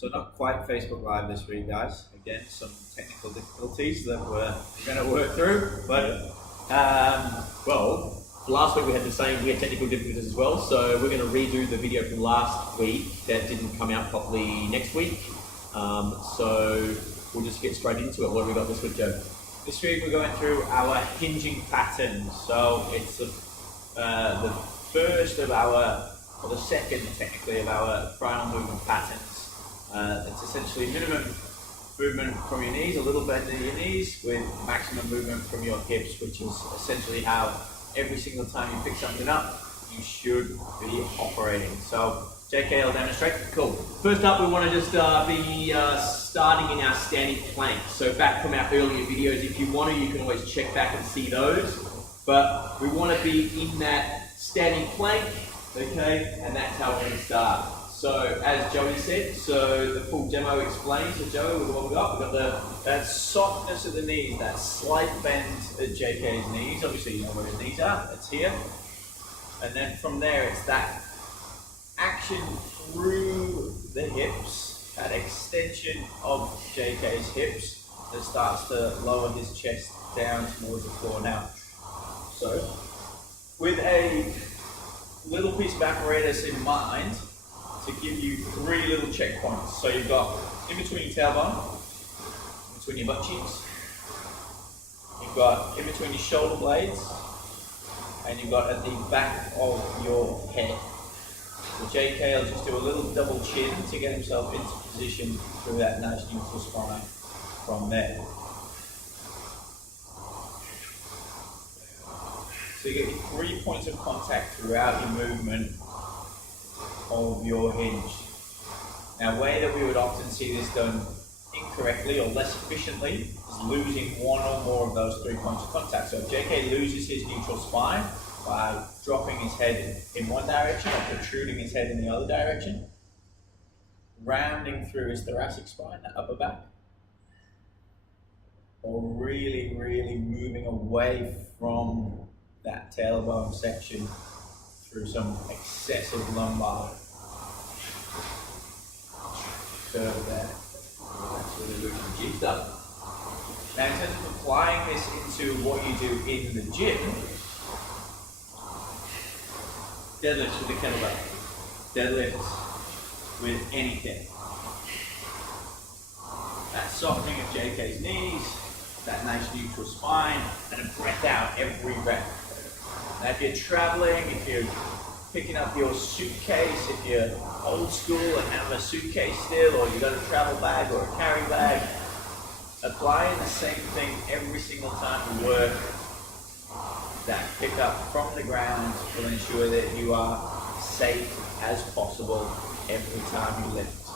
So not quite Facebook Live this week, guys. Again, some technical difficulties that we're going to work through. But well, last week we had technical difficulties as well. So we're going to redo the video from last week that didn't come out properly next week. So we'll just get straight into it. What have we got this week, Joe? This week we're going through our hinging patterns. So it's the first of our, or the second technically, of our final movement patterns. It's essentially minimum movement from your knees, a little bend in your knees, with maximum movement from your hips, which is essentially how every single time you pick something up, you should be operating. So JK will demonstrate. Cool. First up, we want to just be starting in our standing plank. So back from our earlier videos, if you want to, you can always check back and see those. But we want to be in that standing plank, okay? And that's how we're going to start. So as Joey said, so the full demo explains. So Joey, with what we got? We've got that softness of the knees, that slight bend at JK's knees. Obviously, you know where his knees are. It's here. And then from there, it's that action through the hips, that extension of JK's hips that starts to lower his chest down towards the floor now. So, with a little piece of apparatus in mind to give you 3 little checkpoints. So you've got in between your tailbone, in between your butt cheeks, you've got in between your shoulder blades, and you've got at the back of your head. So JK will just do a little double chin to get himself into position through that nice neutral spine from there. So you get your 3 points of contact throughout your movement of your hinge. Now, a way that we would often see this done incorrectly or less efficiently is losing one or more of those 3 points of contact. So if JK loses his neutral spine by dropping his head in one direction or protruding his head in the other direction, rounding through his thoracic spine, that upper back, or really, really moving away from that tailbone section through some excessive lumbar curve there. That's really moving the G stuff. Now, in terms of applying this into what you do in the gym, deadlifts with the kettlebell, deadlifts with anything. That softening of JK's knees, that nice neutral spine, and a breath out every rep. Now, if you're traveling, if you're picking up your suitcase, if you're old school and have a suitcase still, or you've got a travel bag or a carry bag, applying the same thing every single time you work. That pickup from the ground will ensure that you are safe as possible every time you lift.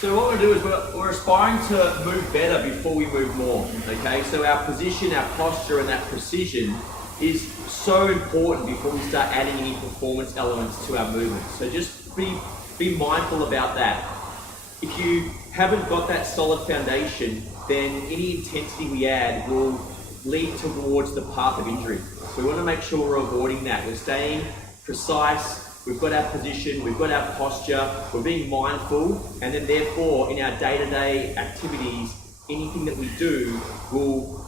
So what we're going to do is we're aspiring to move better before we move more, okay? So our position, our posture, and that precision is so important before we start adding any performance elements to our movement. So just be mindful about that. If you haven't got that solid foundation, then any intensity we add will lead towards the path of injury. So we want to make sure we're avoiding that. We're staying precise, we've got our position, we've got our posture, we're being mindful, and then therefore in our day-to-day activities, anything that we do will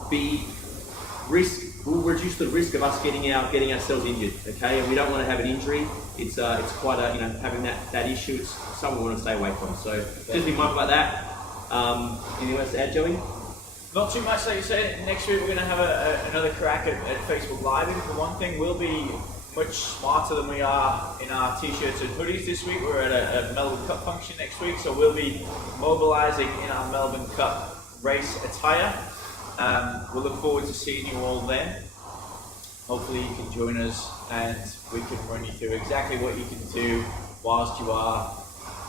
reduce the risk of us getting ourselves injured, okay? And we don't want to have an injury. It's quite a, having that issue, it's something we want to stay away from. So just be mindful about that. Anything else to add, Joey? Not too much, like you said. Next week we're going to have another crack at Facebook Live. For one thing, we'll be much smarter than we are in our t-shirts and hoodies this week. We're at a Melbourne Cup function next week, so we'll be mobilising in our Melbourne Cup race attire. We'll look forward to seeing you all then. Hopefully you can join us and we can run you through exactly what you can do whilst you are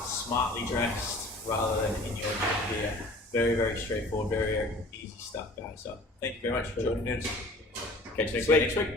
smartly dressed rather than in your gym gear. Very, very straightforward, very, very easy stuff, guys. So thank you very much for joining us. Catch you next week.